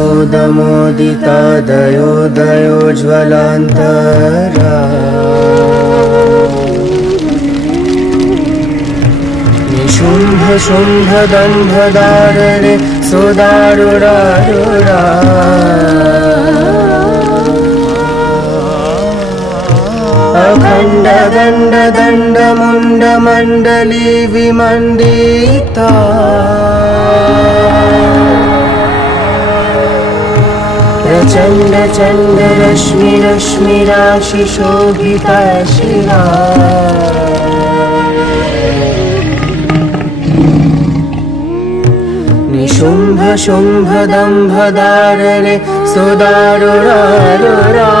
विनोदमोदमोदिता दयोदयोज्ज्वलान्तरा निशुम्भ शुम्भ दम्भदारणे सुदारुरारुरा अखण्ड दण्ड दण्ड मुण्ड मण्डली विमण्डिता प्रचण्ड चण्ड रश्मि रश्मि राशि शोभिता शिरा निशुम्भ शुम्भ दम्भदारणे सुदारुरारुरा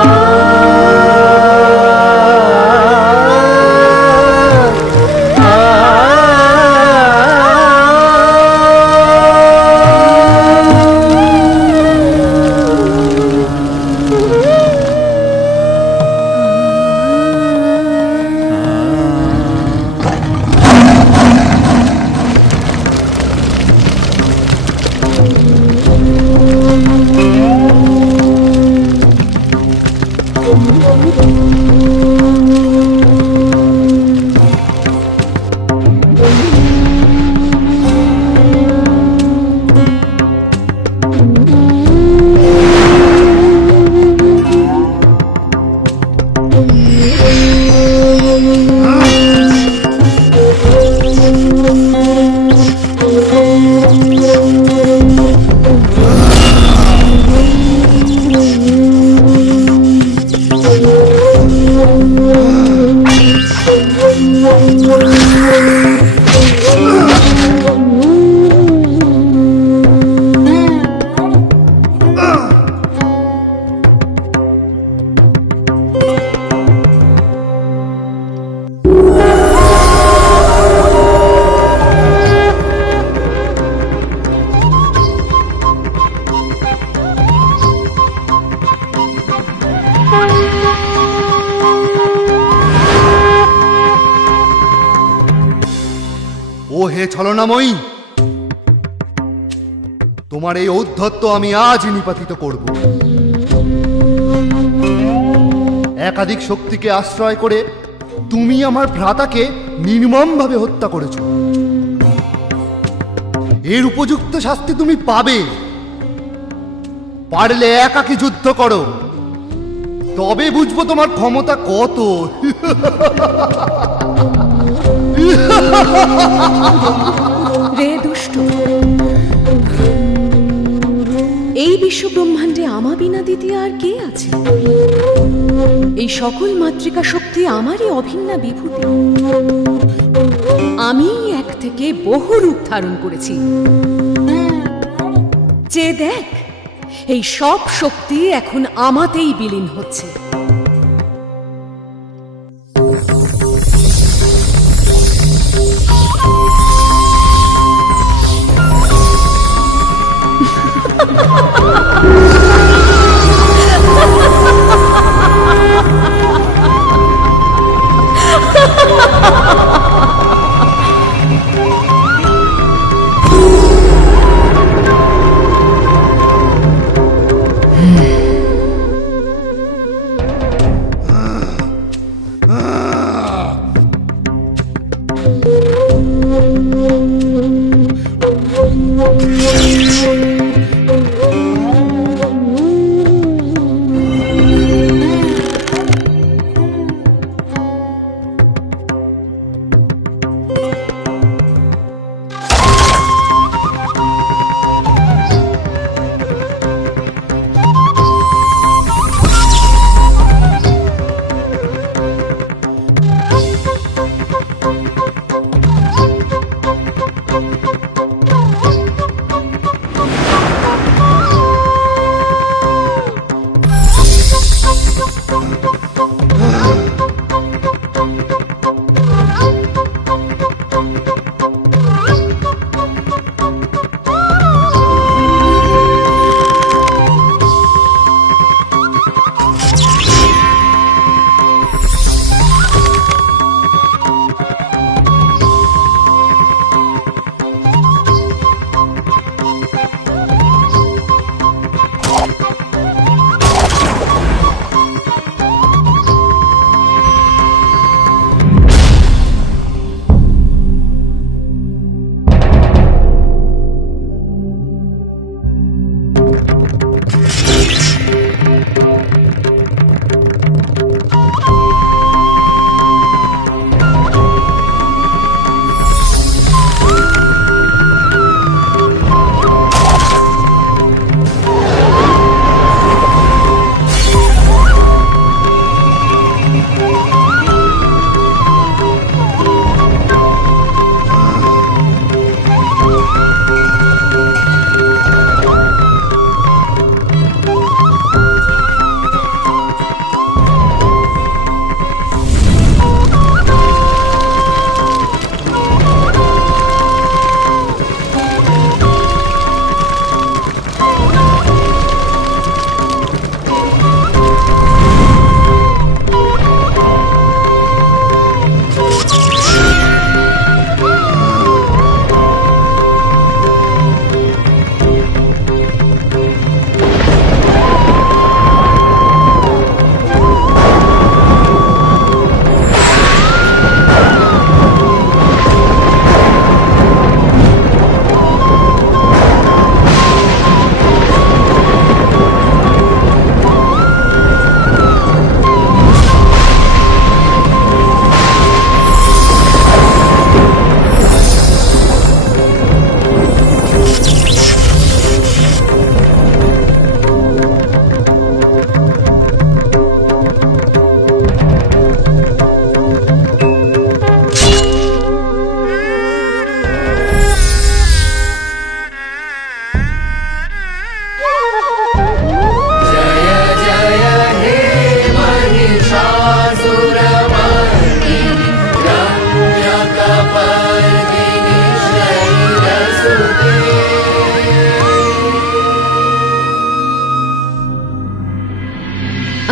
ও হে ছলনাময়ী, তোমার এই ঔদ্ধত্য আমি আজ নিপাতিত করব। একাধিক শক্তিকে আশ্রয় করে তুমি আমার ভ্রাতাকে নির্মমভাবে হত্যা করেছ। এর উপযুক্ত শাস্তি তুমি পাবে। পারলে একাকী যুদ্ধ করো, তবে বুঝবো তোমার ক্ষমতা কত। রে দুষ্ট, এই বিশ্ব ব্রহ্মাণ্ডে আমা বিনা দ্বিতীয় আর কে আছে? এই সকল মাতৃকা শক্তি আমারই অভিন্না বিভূতি। আমি এক থেকে বহু রূপ ধারণ করেছি। যে দেখ, এই সব শক্তি এখন আমাতেই বিলীন হচ্ছে।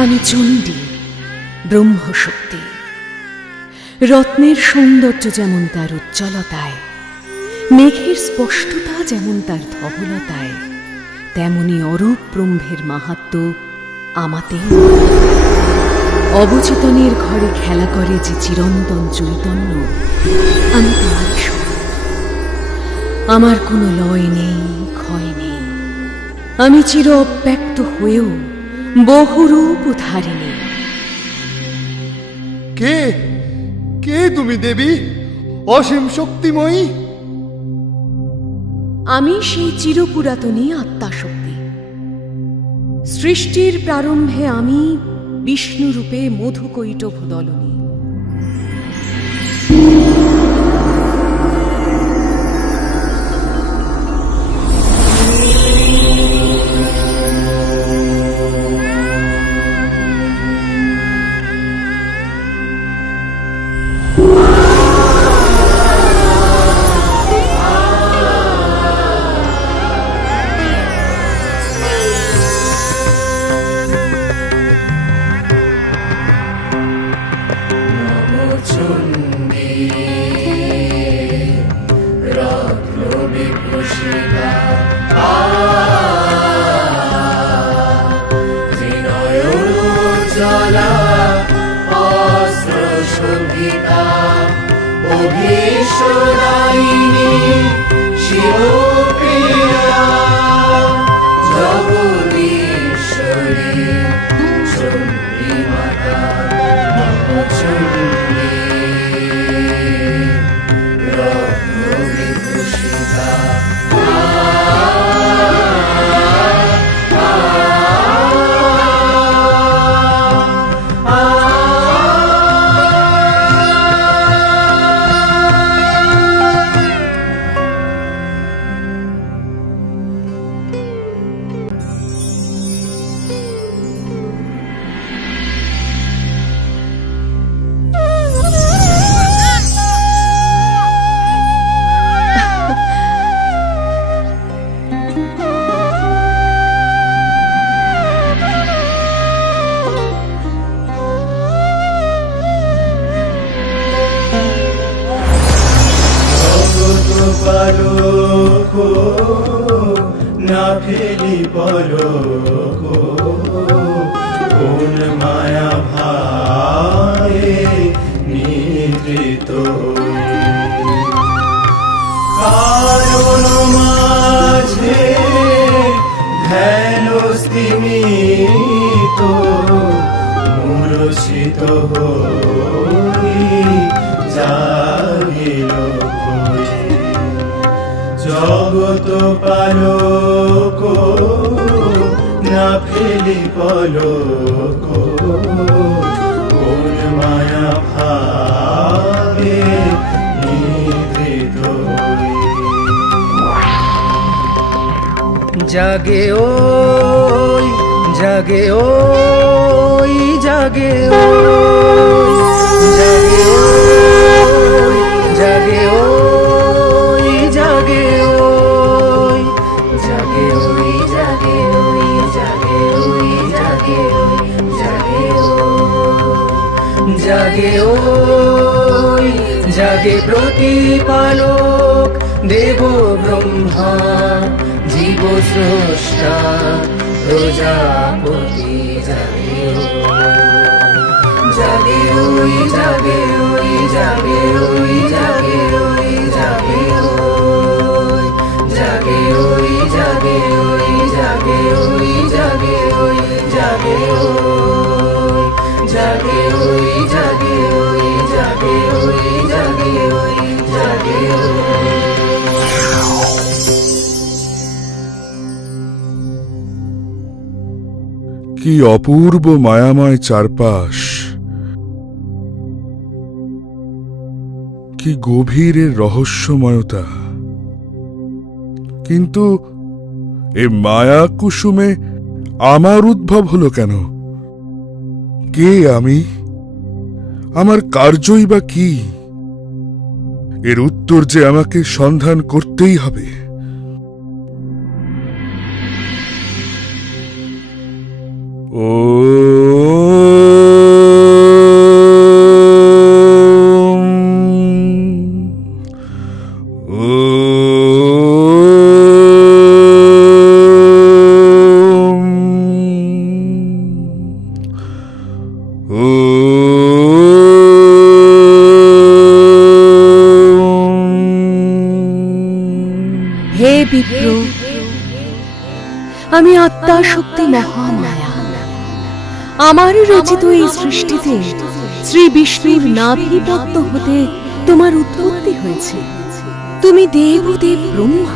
আমি চণ্ডী, ব্রহ্মশক্তি। রত্নের সৌন্দর্য যেমন তার উজ্জ্বলতায়, মেঘের স্পষ্টতা যেমন তার ধবলতায়, তেমনি অরূপ ব্রহ্মের মাহাত্ম্য আমাতেও। অবচেতনের ঘরে খেলা করে যে চিরন্তন চৈতন্য, আমি তার স্বরূপ। আমার কোনো লয় নেই, ক্ষয় নেই। আমি চির অব্যক্ত হয়েও বহুরূপ ধারিণী। কে কে তুমি দেবী, অসীম শক্তিময়ী? আমি সেই চিরপুরাতনী আত্মাশক্তি। সৃষ্টির প্রারম্ভে আমি বিষ্ণুরূপে মধুকৈটভ দলনী। অভীশ্বরায়িনী শিবপ্রিয়া জগদীশ্বরী চণ্ডী মাতা নবচণ্ডী রত্নবিভূষিতা। না ফেলি পলক, কোন মায়া ভায়ে নিদ্রিত, কারণ মাঝে ধ্যান স্তিমিত, মূর্ছিত হই জাগিল জগত পালক, না ফেলি পলক, কোন মায়া ভাবে নিদ্রিত। জাগে ওই জাগে ওই জাগে ওই জাগে ওই জাগে ওই জাগে ওই জাগে ওই জাগে ওই জাগে ওই জাগে ওই জাগে ওই জাগে ওই জাগে প্রতিপালক দেব ব্রহ্মা জীব স্রষ্টা প্রজাপতি। জাগে জাগে ওই জাগে ওই জাগে ওই জাগে ওই জাগে ওই জাগে ওই জাগে ওই জাগে ওই জাগে ওই জাগে ওই জাগে ওই জাগে ওই জাগে ওই জাগে ওই জাগে ওই। কি অপূর্ব মায়াময় চারপাশ, কি গভীরের রহস্যময়তা। কিন্তু এ মায়া কুসুমে আমার উদ্ভব হলো কেন? কে আমি? আমার কার্যই বা কি? এর উত্তর যে আমাকে সন্ধান করতেই হবে। ও হে বিপ্র, আমি আত্মা শক্তি মহামায়া। আমার রচিত এই সৃষ্টিতে শ্রী বিষ্ণুর নাভিপদ্ম হতে তোমার উৎপত্তি হয়েছে। তুমি দেবদেব ব্রহ্মা,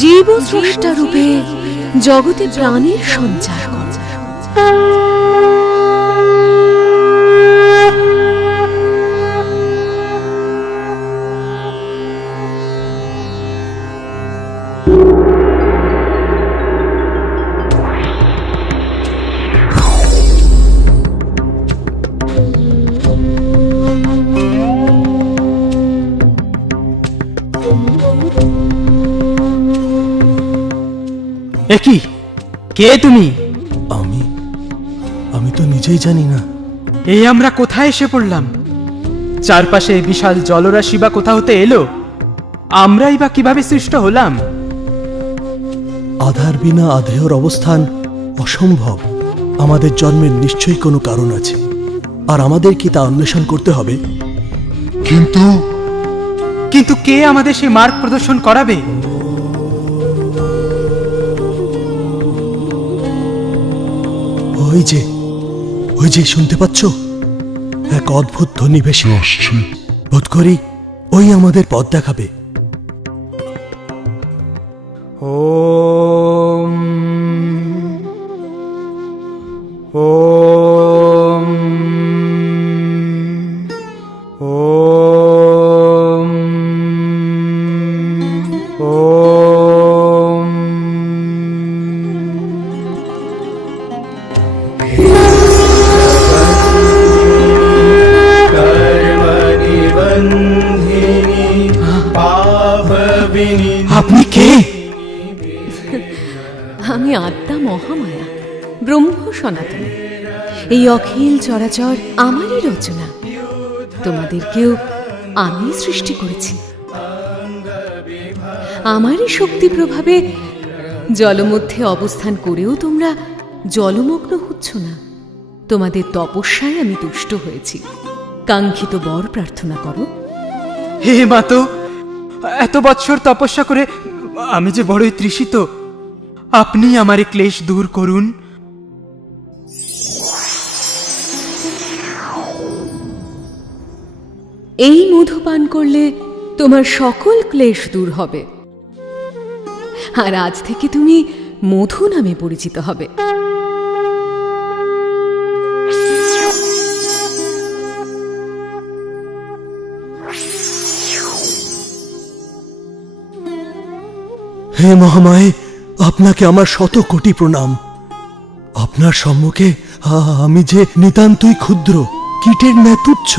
জীব স্রষ্টা রূপে জগতে প্রাণের সঞ্চার করো। একি কে তুমি? আমি তো নিজেই জানি না। এই আমরা কোথায় এসে পড়লাম? চারপাশে বিশাল জলরাশি বা কোথা হতে এলো? আমরাই বা কিভাবে সৃষ্ট হলাম? আধার বিনা আধেয়র অবস্থান অসম্ভব। আমাদের জন্মের নিশ্চয়ই কোনো কারণ আছে, আর আমাদের কি তা অন্বেষণ করতে হবে। কিন্তু কে আমাদের সেই মার্গ প্রদর্শন করাবে? ওই যে শুনতে পাচ্ছ? এক অদ্ভুত ধ্বনি ভেসে আসছে। বোধ করি ওই আমাদের পথ দেখাবে। ওম ওম ওম ওম। আপনি কে? আমি আত্মা মহামায়া, ব্রহ্ম সনাতনী। এই অখিল চরাচর আমারই রচনা। তোমাদেরকেও আমি সৃষ্টি করেছি। আমারই শক্তি প্রভাবে জলমধ্যে অবস্থান করেও তোমরা জলমগ্ন হচ্ছ না। তোমাদের তপস্যায় আমি তুষ্ট হয়েছি। কাঙ্ক্ষিত বর প্রার্থনা করো। হে মাতো, এত বৎসর তপস্যা করে আমি যে বড়ই তৃষিত। আপনি আমার এই ক্লেশ দূর করুন। এই মধু পান করলে তোমার সকল ক্লেশ দূর হবে, আর আজ থেকে তুমি মধু নামে পরিচিত হবে। হে মহামায়ে, আপনাকে আমার শত কোটি প্রণাম। আপনার সম্মুখে আমি যে নিতান্তই ক্ষুদ্র, কীটের ন্যায় তুচ্ছ।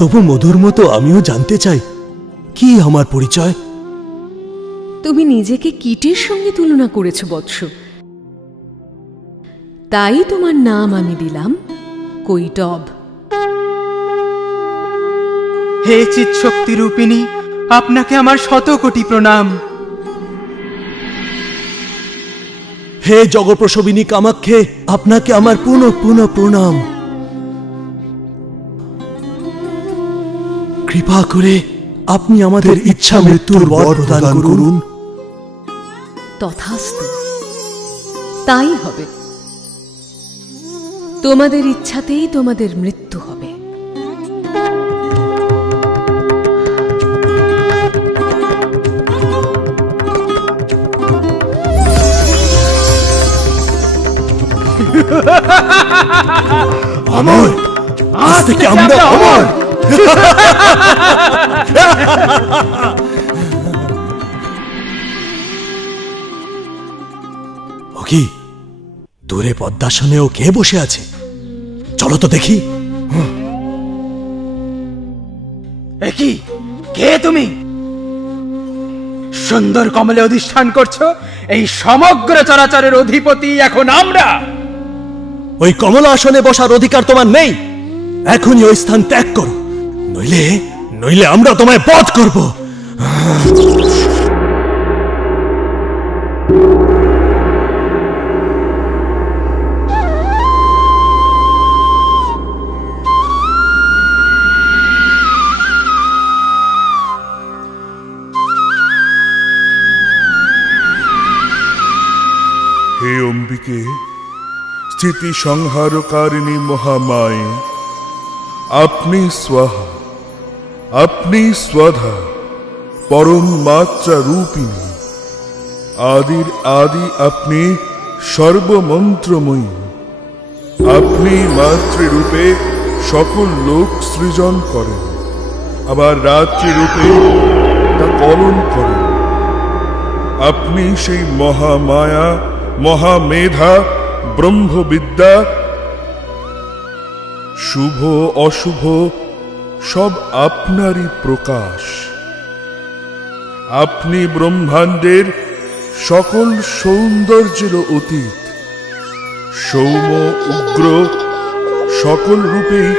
তবু মধুর মতো আমিও জানতে চাই, কি আমার পরিচয়? তুমি নিজেকে কীটের সঙ্গে তুলনা করেছ বৎস, তাই তোমার নাম আমি দিলাম কৈটব। হে চিৎশক্তি রূপিণী, আপনাকে আমার শত কোটি প্রণাম। হে জগৎপ্রসবিনী কামাক্ষে, আপনাকে আমার পুনঃ পুনঃ প্রণাম। কৃপা করে আপনি আমাদের ইচ্ছা মৃত্যুর বর প্রদান করুন। তথাস্তু, তাই হবে। তোমাদের ইচ্ছাতেই তোমাদের মৃত্যু হবে। অমর, আজ থেকে আমরা অমর। ও কি, দূরে পদ্মাসনেও কে বসে আছে? চলো তো দেখি। একি কে তুমি? সুন্দর কমলে অধিষ্ঠান করছো। এই সমগ্র চরাচরের অধিপতি এখন আমরা। ওই কমলা আসনে বসার অধিকার তোমার নেই। এখনই ওই স্থান ত্যাগ করো, নইলে আমরা তোমায় বধ করব। অম্বিকে, স্থিতি সংহারকারিণী মহামায়ে, আপনি স্বাহা, আপনি স্বাধা, পরম মাত্রা রূপিণী, আদির আদি আপনি সর্বমন্ত্রময়ী। আপনি মাতৃরূপে সকল লোক সৃজন করেন, আবার রাত্রিরূপে তা পালন করেন। আপনি সেই মহামায়া, মহামেধা, ব্রহ্মবিদ্যা, শুভ অশুভ সব আপনারই প্রকাশ। আপনি ব্রহ্মাণ্ডের সকল সৌন্দর্যের অতীত, সৌম্য উগ্র সকল রূপেই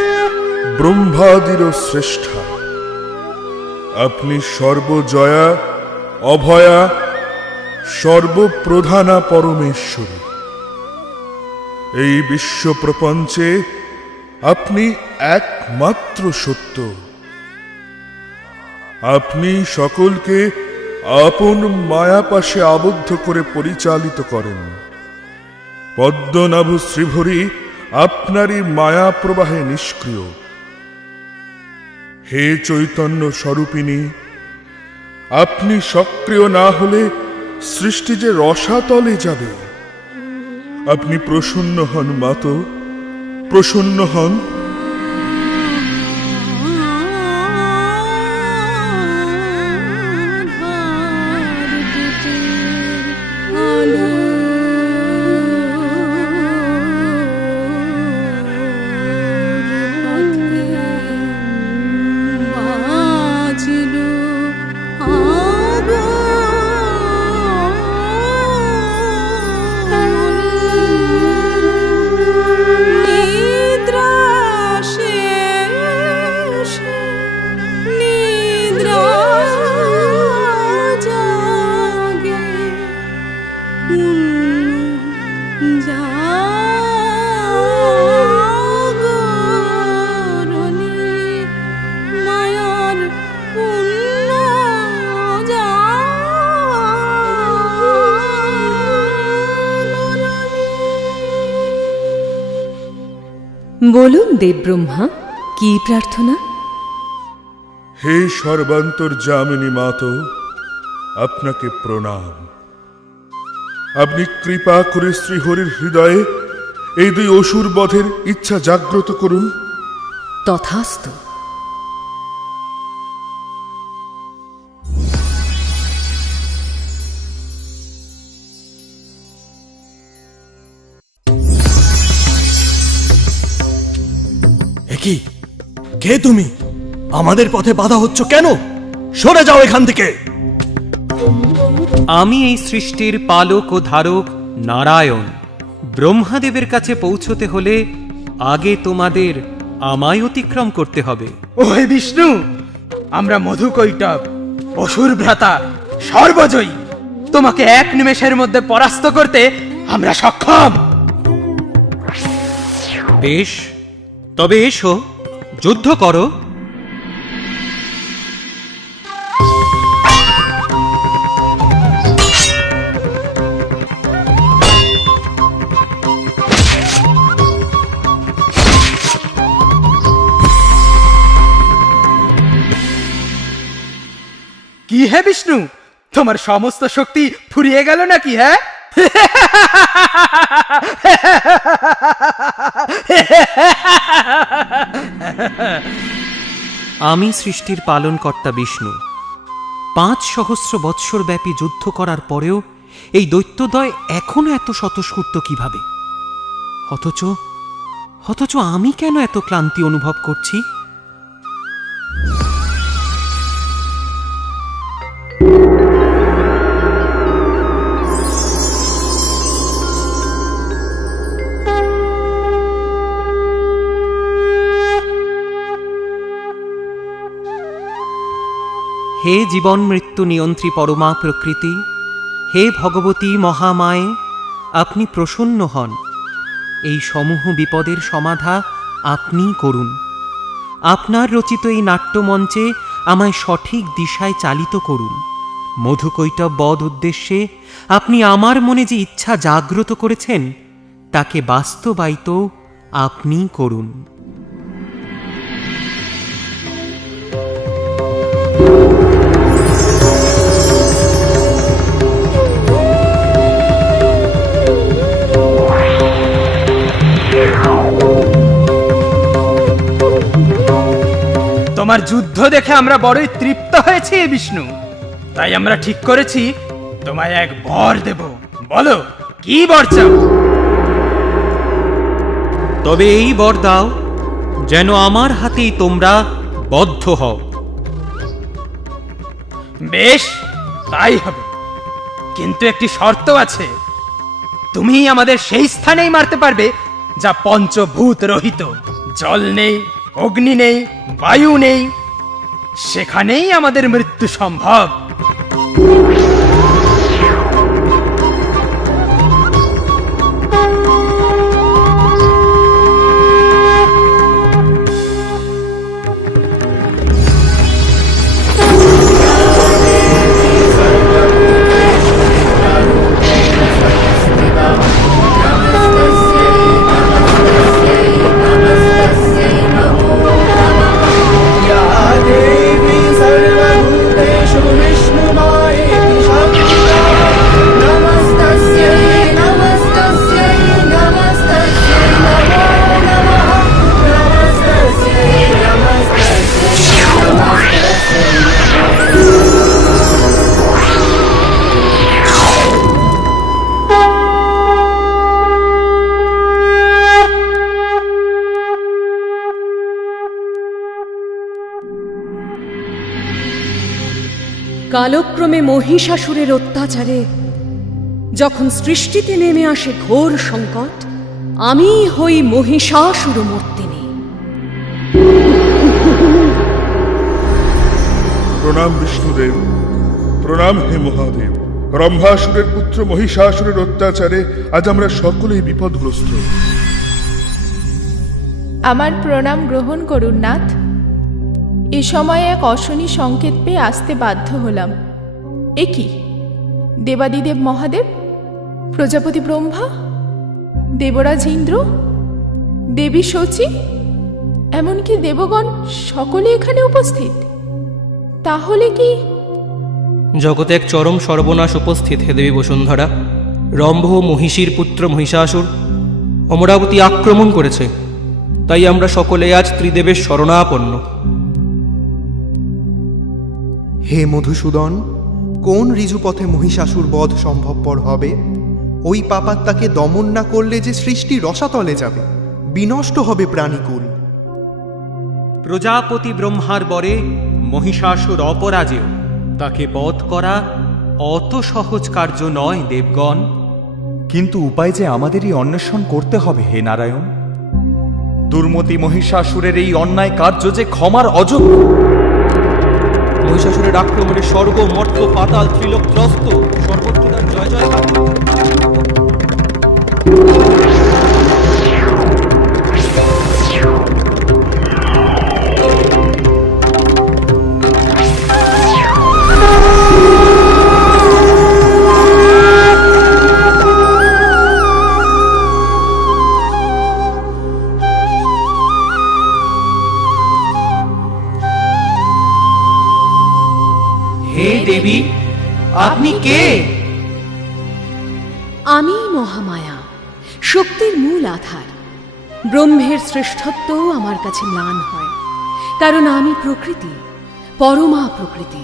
ব্রহ্মাদির শ্রেষ্ঠা। আপনি সর্বজয়া, অভয়া, সর্বপ্রধানা পরমেশ্বরী। এই বিশ্ব প্রপঞ্চে আপনি একমাত্র সত্য। আপনি সকলকে আপন মায়াপাশে আবদ্ধ করে পরিচালিত করেন। পদ্মনাভ শ্রীভরি আপনারই মায়া প্রবাহে নিষ্ক্রিয়। হে চৈতন্য স্বরূপিণী, আপনি সক্রিয় না হলে সৃষ্টি যে রসাতলে যাবে। আপনি প্রসন্ন হন মাতো, প্রসন্ন হন। বলুন দেবব্রহ্মা, কি প্রার্থনা? হে সর্বান্তর্যামিনী মাতো, আপনাকে প্রণাম। আপনি কৃপা করে শ্রীহরির হৃদয়ে এই দুই অসুর বধের ইচ্ছা জাগ্রত করুন। তথাস্তু। কি কে তুমি? আমাদের পথে বাধা হচ্ছ কেন? সরে যাও এখান থেকে। আমি এই সৃষ্টির পালক ও ধারক নারায়ণ। ব্রহ্মাদেবের কাছে পৌঁছতে হলে আগে তোমাদের আমায় অতিক্রম করতে হবে। ও হে বিষ্ণু, আমরা মধুকৈটব, অসুর ভ্রাতা, সর্বজয়ী। তোমাকে এক নিমেষের মধ্যে পরাস্ত করতে আমরা সক্ষম। বেশ, তবে এসো, যুদ্ধ করো। কি হে বিষ্ণু, তোমার সমস্ত শক্তি ফুরিয়ে গেল নাকি? হ্যাঁ, আমি সৃষ্টির পালনকর্তা বিষ্ণু। ৫,০০০ বৎসর ব্যাপী যুদ্ধ করার পরেও এই দৈত্যদ্বয় এখনো এত স্বতঃস্ফূর্ত কিভাবে? অথচ আমি কেন এত ক্লান্তি অনুভব করছি? হে জীবন মৃত্যু নিয়ন্ত্রী পরমা প্রকৃতি, হে ভগবতী মহামায়ে, আপনি প্রসন্ন হন। এই সমূহ বিপদের সমাধা আপনিই করুন। আপনার রচিত এই নাট্যমঞ্চে আমায় সঠিক দিশায় চালিত করুন। মধুকৈটব বধ উদ্দেশ্যে আপনি আমার মনে যে ইচ্ছা জাগ্রত করেছেন তাকে বাস্তবায়িত আপনিই করুন। তোমার যুদ্ধ দেখে আমরা বড়ই তৃপ্ত হয়েছি বিষ্ণু, তাই আমরা ঠিক করেছি তোমায় এক বর দেব। বলো কি বর চাও? তবে এই বর দাও যেন আমার হাতেই তোমরা বদ্ধ হও। বেশ, তাই হবে, কিন্তু একটি শর্ত আছে। তুমি আমাদের সেই স্থানেই মারতে পারবে যা পঞ্চভূত রহিত। জল নেই, অগ্নি নেই, বায়ু নেই, সেখানেই আমাদের মৃত্যু সম্ভব। কালক্রমে মহিষাসুরের অত্যাচারে যখন সৃষ্টিতে নেমে আসে ঘোর সংকট, আমি হই মহিষাসুরমর্দিনী। প্রণাম বিষ্ণুদেব, প্রণাম হে মহাদেব। রম্ভাসুরের পুত্র মহিষাসুরের অত্যাচারে আজ আমরা সকলেই বিপদগ্রস্ত। আমার প্রণাম গ্রহণ করুন নাথ। এ সময়ে এক অশনি সংকেত পেয়ে আসতে বাধ্য হলাম। এ কি? দেবাদিদেব মহাদেব, প্রজাপতি ব্রহ্মা, দেবরাজ ইন্দ্র, দেবী শচী, এমনকি দেবগণ সকলে এখানে উপস্থিত। তাহলে কি জগতে এক চরম সর্বনাশ উপস্থিত হে দেবী বসুন্ধরা। রম্ভ মহিষীর পুত্র মহিষাসুর অমরাবতী আক্রমণ করেছে, তাই আমরা সকলে আজ ত্রিদেবের শরণাপন্ন। হে মধুসূদন, কোন ঋজুপথে মহিষাসুর বধ সম্ভবপর হবে? ওই পাপাত্মাকে দমন না করলে যে সৃষ্টি রসাতলে যাবে, বিনষ্ট হবে প্রাণীকুল। প্রজাপতি ব্রহ্মার বরে মহিষাসুর অপরাজেয়, তাকে বধ করা অত সহজ কার্য নয় দেবগণ। কিন্তু উপায় যে আমাদেরই অন্বেষণ করতে হবে হে নারায়ণ। দুর্মতি মহিষাসুরের এই অন্যায় কার্য যে ক্ষমার অযোগ্য। মহিষাসুরের আক্রমণে স্বর্গ মর্ত পাতাল ত্রিলোক ত্রস্ত, সর্বত্র তার জয় জয়কার। হে দেবী, আপনি কে? আমি মহামায়া, শক্তির মূল আধার। ব্রহ্মের শ্রেষ্ঠত্ব আমার কাছে ম্লান হয়, কারণ আমি প্রকৃতি, পরমা প্রকৃতি।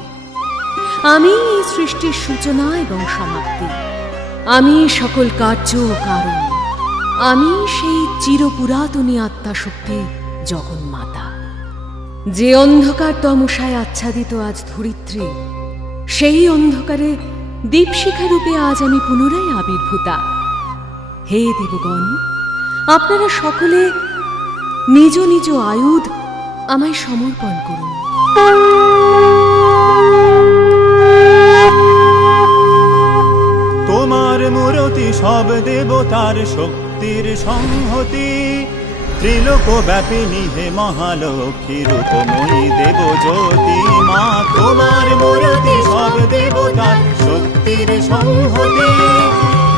আমি এই সৃষ্টির সূচনা এবং সমাপ্তি। আমি সকল কার্য ও কারণ। আমি সেই চিরপুরাতনী আত্মাশক্তি জগন্মাতা। যে অন্ধকার তমসায় আচ্ছাদিত আজ ধরিত্রী, সেই অন্ধকারে দীপশিখা রূপে আজ আমি পুনরায় আবির্ভূতা। হে দেবগণ, আপনারা সকলে নিজ নিজ আয়ুধ আমায় সমর্পণ করুন। তোমার মূরতি সব দেবতার শক্তির সংহতি, ত্রিলোক ব্যাপিনী হে মহালক্ষ্মী রূপময়ী দেব জ্যোতি মা তোমার মূর্তি সব দেবতার শক্তির সংহতি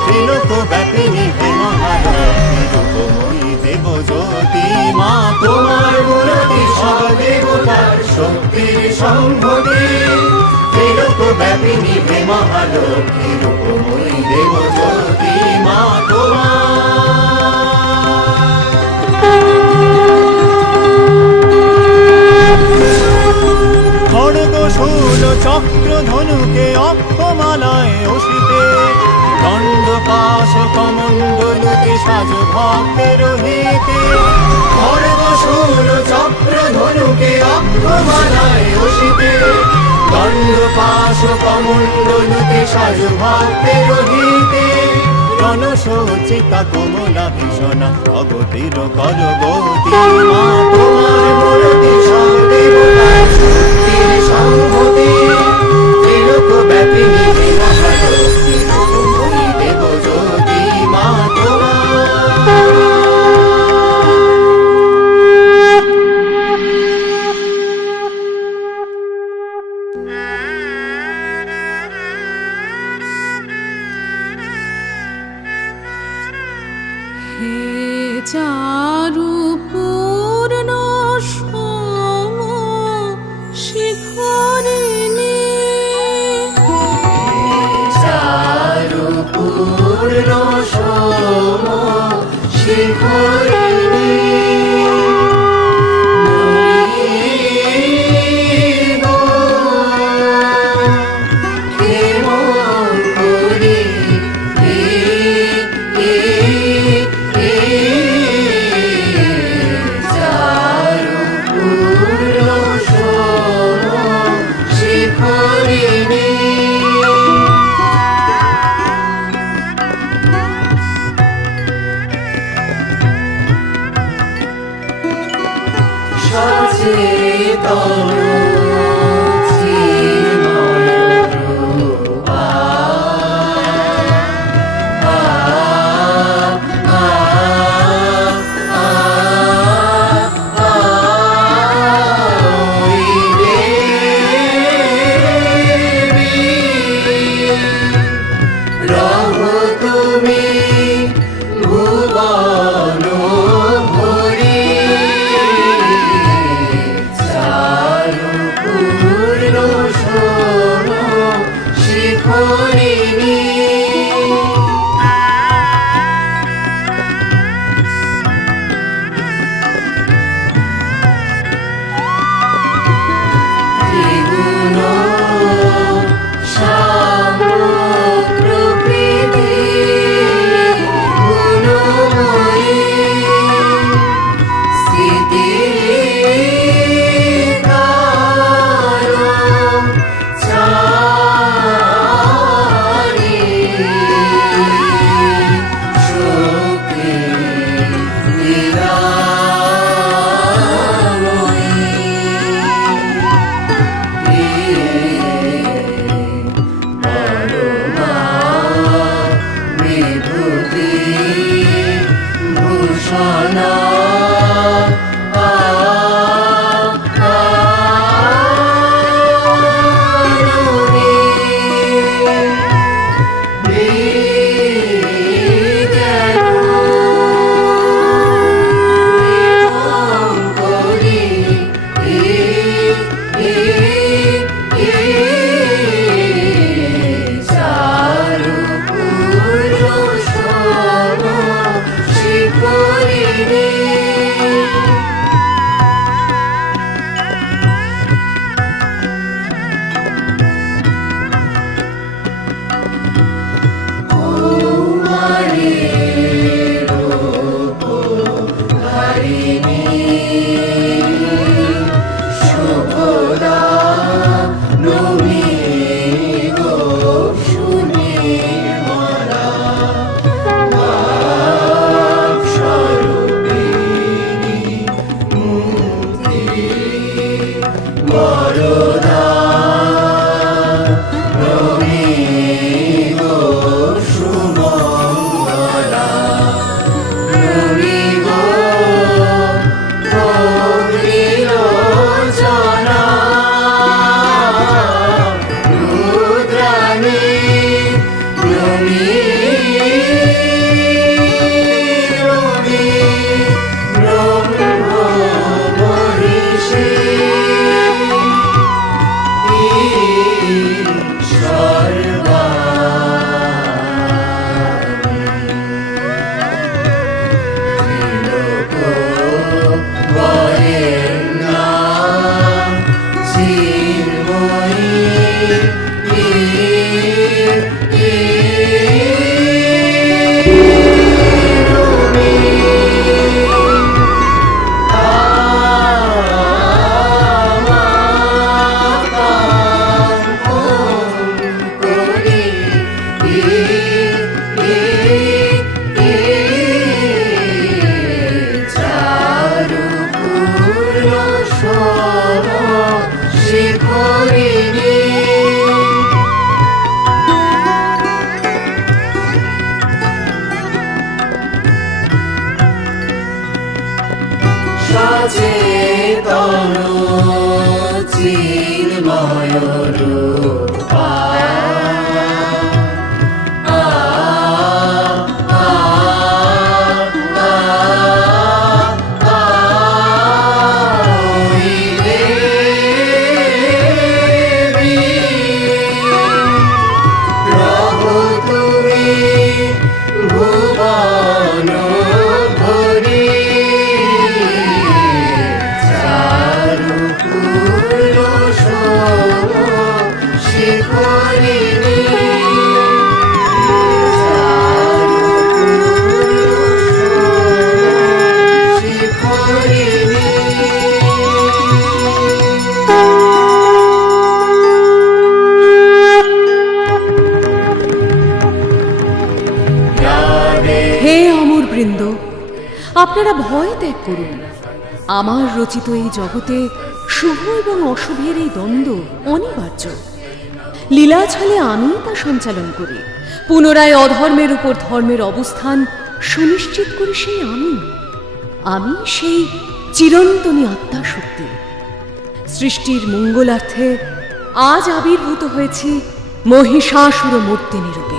ত্রিলোক ব্যাপিনী হে মহালক্ষ্মী রূপময়ী দেব জ্যোতি মা তোমার মূর্তি সব দেবতার শক্তির সংহতি ত্রিলোক ব্যাপিনী হে মহালক্ষ্মী রূপময়ী দেব জ্যোতি মা তোমার খড়গশূল চক্র ধনুকে অক্ষমালায় অসিতে দণ্ড পাশ কমণ্ডলুতে সাজ ভক্তের হিতে খড়গশূল চক্র ধনুকে অক্ষমালায় অসিতে দণ্ড পাশ কমণ্ডলুতে সাজ ভক্তের হিতে রণসজ্জিতা কমলা ভীষণা অগতির করগতি মা তোমার মূর্তি সব দেবতার শক্তির সংহতি ত্রিলোক ব্যাপিনী হে মহালক্ষ্মী রূপময়ী দেব জ্যোতি মা চারু পূর্ণ সম শিখরিণী চারু পূর্ণ সম শিখরিণী শিখরিণী চেতন চিন্ময় রূপা হে অমর বৃন্দ, আপনারা ভয় ত্যাগ করুন। আমার রচিত এই জগতে শুভ এবং অশুভের এই দ্বন্দ্ব অনিবার্য। লীলাছলে আমি তা সঞ্চালন করি, পুনরায় অধর্মের উপর ধর্মের অবস্থান সুনিশ্চিত করি সেই আমি সেই চিরন্তনী আত্মা শক্তি। সৃষ্টির মঙ্গলার্থে আজ আবির্ভূত হয়েছি মহিষাসুর মূর্তিনি রূপে।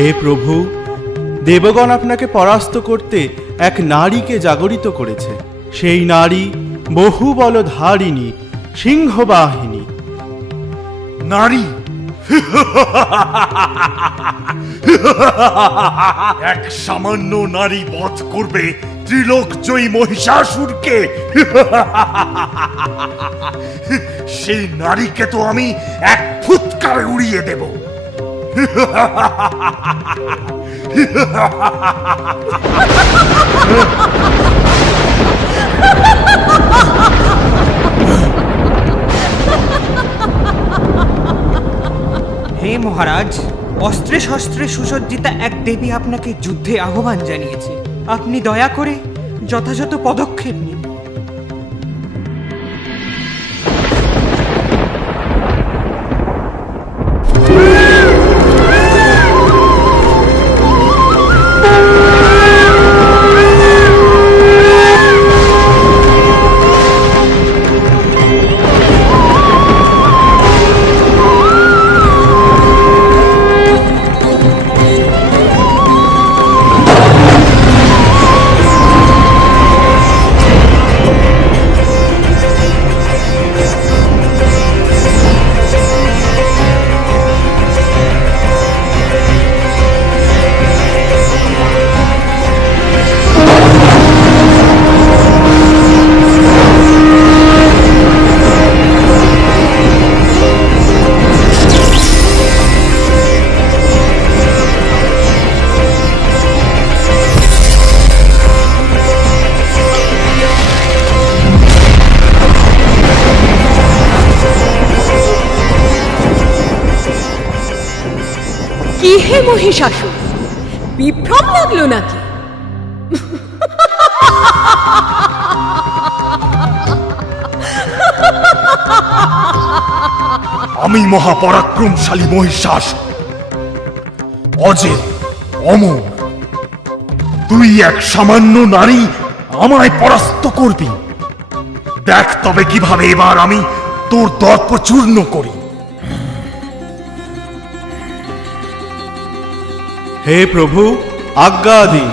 হে প্রভু, দেবগণ আপনাকে পরাস্ত করতে এক নারীকে জাগরিত করেছে। সেই নারী বহু বলধারিণী, সিংহবাহিনী। নারী এক সামান্য নারী বধ করবে ত্রিলোক জয়ী মহিষাসুরকে? সেই নারীকে তো আমি এক ফুৎকারে উড়িয়ে দেব। হে মহারাজ, অস্ত্রে শস্ত্রে সুসজ্জিতা এক দেবী আপনাকে যুদ্ধে আহ্বান জানিয়েছে। আপনি দয়া করে যথাযথ পদক্ষেপ নিন। কি হে মহিষাসুর, বিভ্রম লাগলো নাকি? আমি মহাপরাক্রমশালী মহিষাসুর, অজেয়, অমর। তুই এক সামান্য নারী আমায় পরাস্ত করবি। দেখ তবে কিভাবে এবার আমি তোর দর্প চূর্ণ করি। হে প্রভু, আজ্ঞা দিন,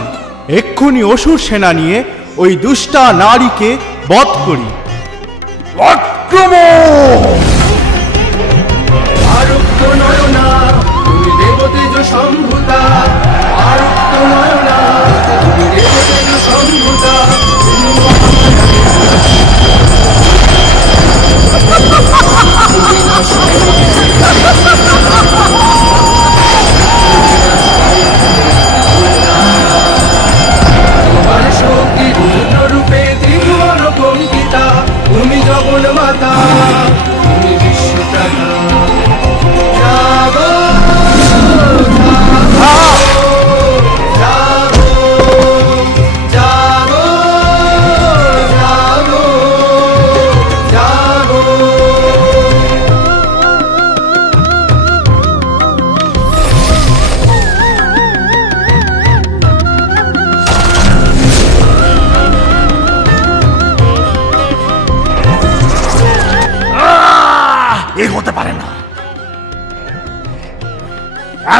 এক্ষুনি অসুর সেনা নিয়ে ওই দুষ্টা নারীকে বধ করি। আক্রমণ! আরক্ত নয়না তুমি দেবতেজ সম্ভূতা, আরক্ত নয়না তুমি দেবতেজ সম্ভূতা। তোমার শক্তি রূপে ত্রিভুবন কঙ্কিতা,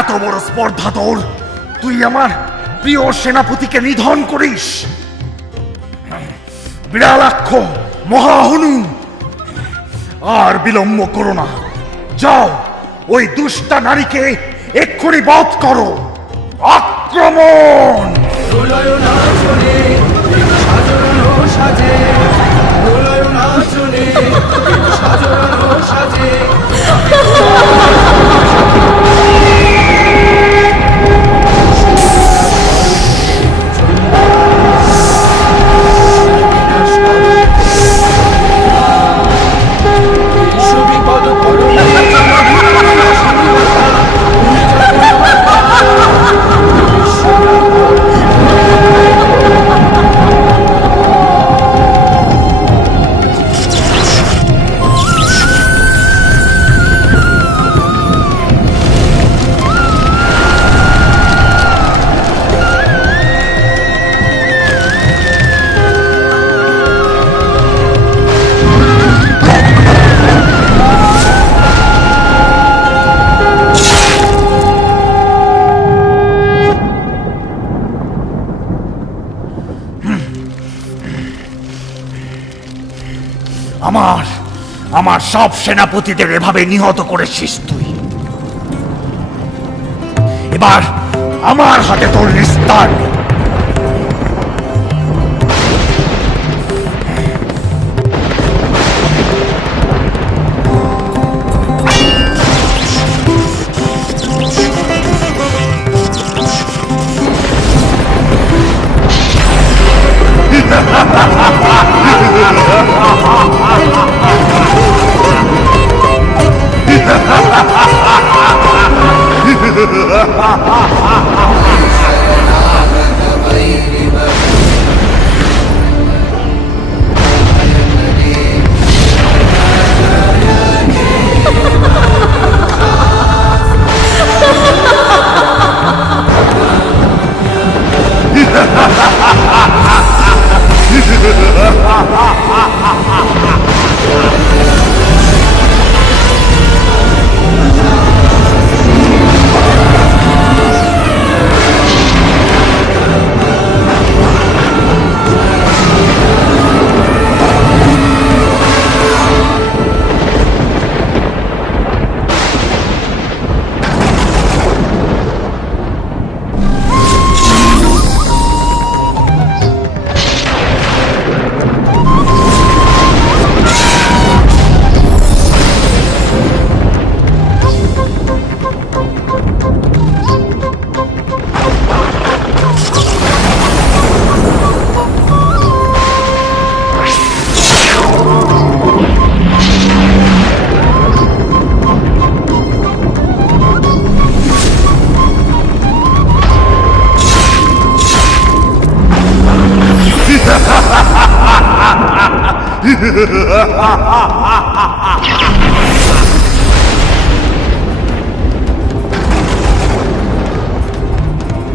এত বড় স্পর্ধা তোর? তুই আমার প্রিয় সেনাপতিকে নিধন করিস? বিড়ালাক্ষ মহাহনু, আর বিলম্ব করো না। যাও, ওই দুষ্টা নারীকে এক্ষুনি বধ করো। আক্রমণ! দোলয় নাচনে সাজানো সাজে, দোলয় নাচনে সাজানো সাজে। আমার সব সেনাপতিদের এভাবে নিহত করেছিস তুই। এবার আমার হাতে তোর নিস্তার।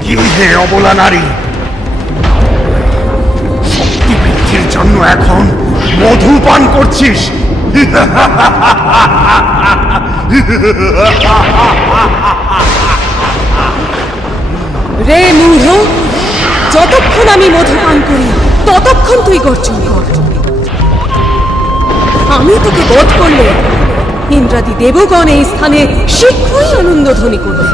কি হে অবলা নারী, শক্তি বৃদ্ধির জন্য এখন মধু পান করছিস? রে মূঢ়, যতক্ষণ আমি মধু পান করি ততক্ষণ তুই গর্জন কর। আমি তোকে বধ করলে ইন্দ্রাদি দেবগণ এই স্থানে শীঘ্রই আনন্দধ্বনি করবে।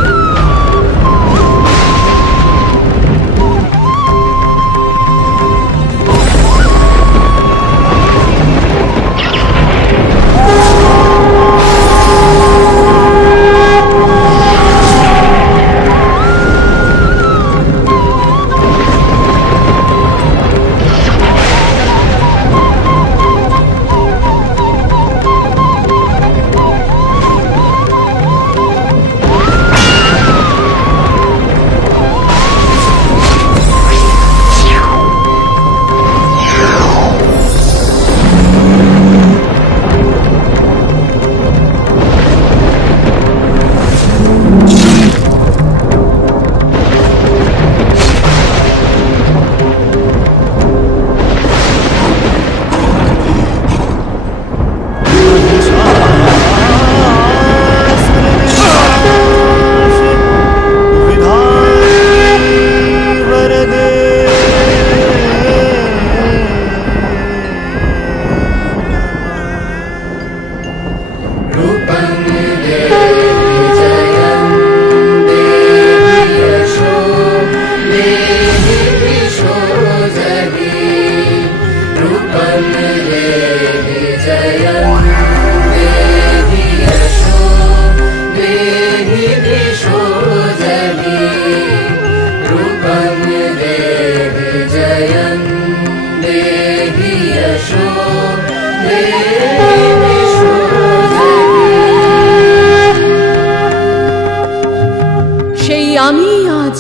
সেই আমি আজ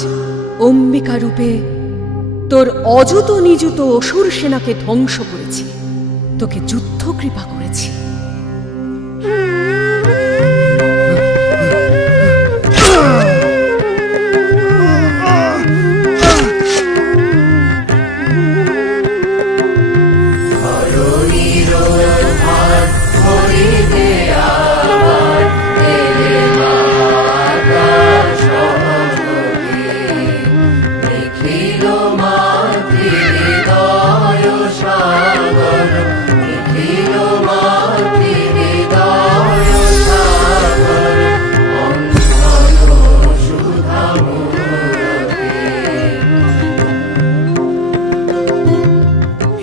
অম্বিকা রূপে তোর অযুত নিযুত অসুর সেনাকে ধ্বংস করেছি, তোকে যুদ্ধ কৃপা করেছি।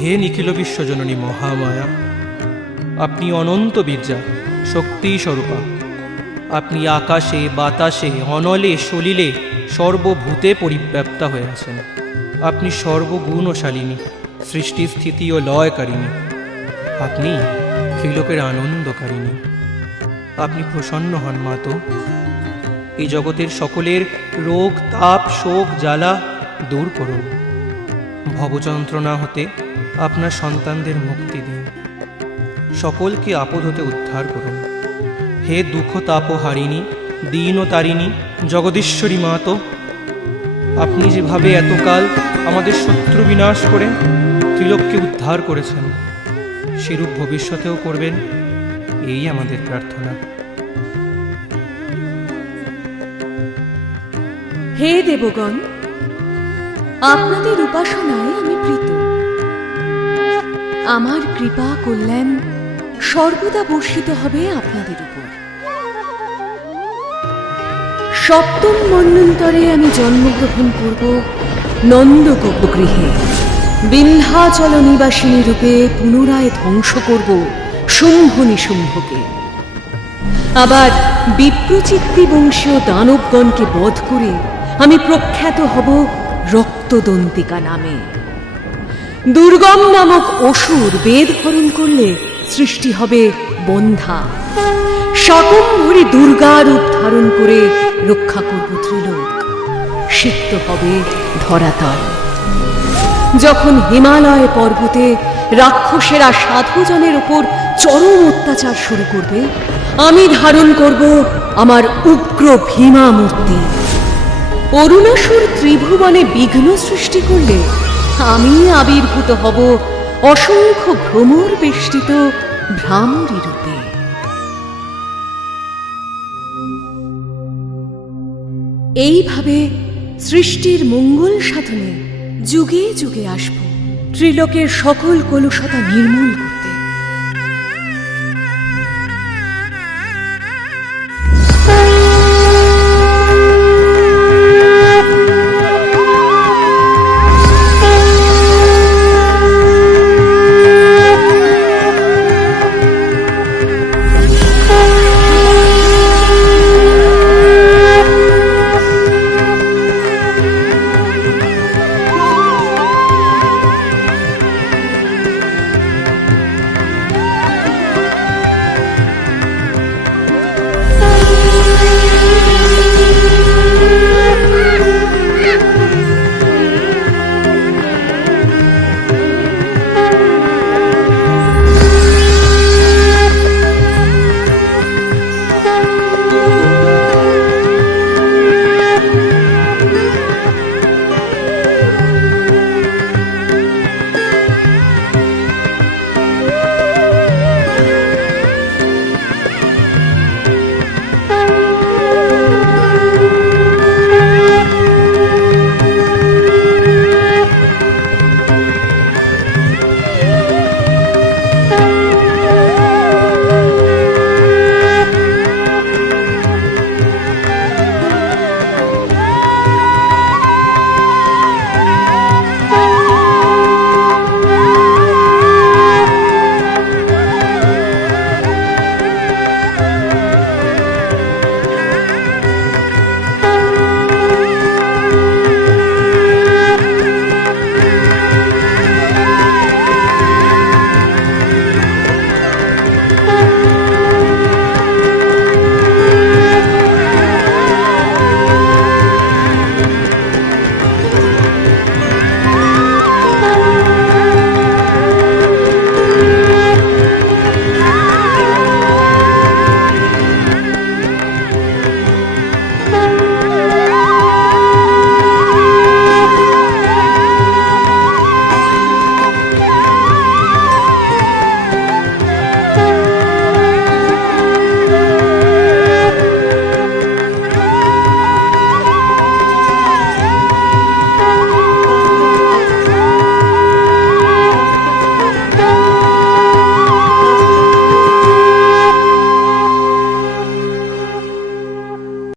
হে নিখিল বিশ্বজননী মহামায়া, আপনি অনন্ত বীর্যা, শক্তি স্বরূপা। আপনি আকাশে বাতাসে অনলে সলিলে সর্বভূতে পরিব্যাপ্তা হয়ে আছেন। আপনি সর্বগুণশালিনী, সৃষ্টি স্থিতি ও লয়কারিণী। আপনি ত্রিলোকের আনন্দকারিণী। আপনি প্রসন্ন হন মাতো, এই জগতের সকলের রোগ তাপ শোক জ্বালা দূর করুন। ভবযন্ত্রণা হতে আপনার সন্তানদের মুক্তি দিন, সকলকে আপদ হতে উদ্ধার করুন। হে দুঃখ তাপহারিণী, দীন ও তারিণী, জগদীশ্বরী মাতো, আপনি যেভাবে এতকাল আমাদের শত্রু বিনাশ করে ত্রিলোককে উদ্ধার করেছেন, সেরূপ ভবিষ্যতেও করবেন, এই আমাদের প্রার্থনা। হে দেবগণ, আপনাদের উপাসনায় আমি প্রীত। আমার কৃপা কল্যাণ সর্বদা বর্ষিত হবে আপনাদের উপর। সপ্তম মন্বন্তরে আমি জন্মগ্রহণ করব নন্দগোপগৃহে। বিন্ধ্যাচল নিবাসিনী রূপে পুনরায় ধ্বংস করব শুম্ভ নিশুম্ভকে। আবার বিপ্রচিত্তি বংশীয় দানবগণকে বধ করে আমি প্রখ্যাত হব রক্তদন্তিকা নামে। দুর্গম নামক অসুর বেদ হরণ করলে সৃষ্টি হবে বন্ধা। শাকম্ভরী দুর্গা রূপ ধারণ করে রক্ষা করব ত্রিলোক। সিক্ত হবে ধরাতল। যখন হিমালয় পর্বতে রাক্ষসেরা সাধুজনের উপর চরম অত্যাচার শুরু করবে, আমি ধারণ করব আমার উগ্র ভীমা মূর্তি। অরুণাসুর ত্রিভুবনে বিঘ্ন সৃষ্টি করলে আমি আবির্ভূত হব অসংখ্য ভ্রমর বেষ্টিত ভ্রামরী রূপে। এইভাবে সৃষ্টির মঙ্গল সাধনে যুগে যুগে আসব, ত্রিলোকের সকল কলুষতা নির্মূল করতে।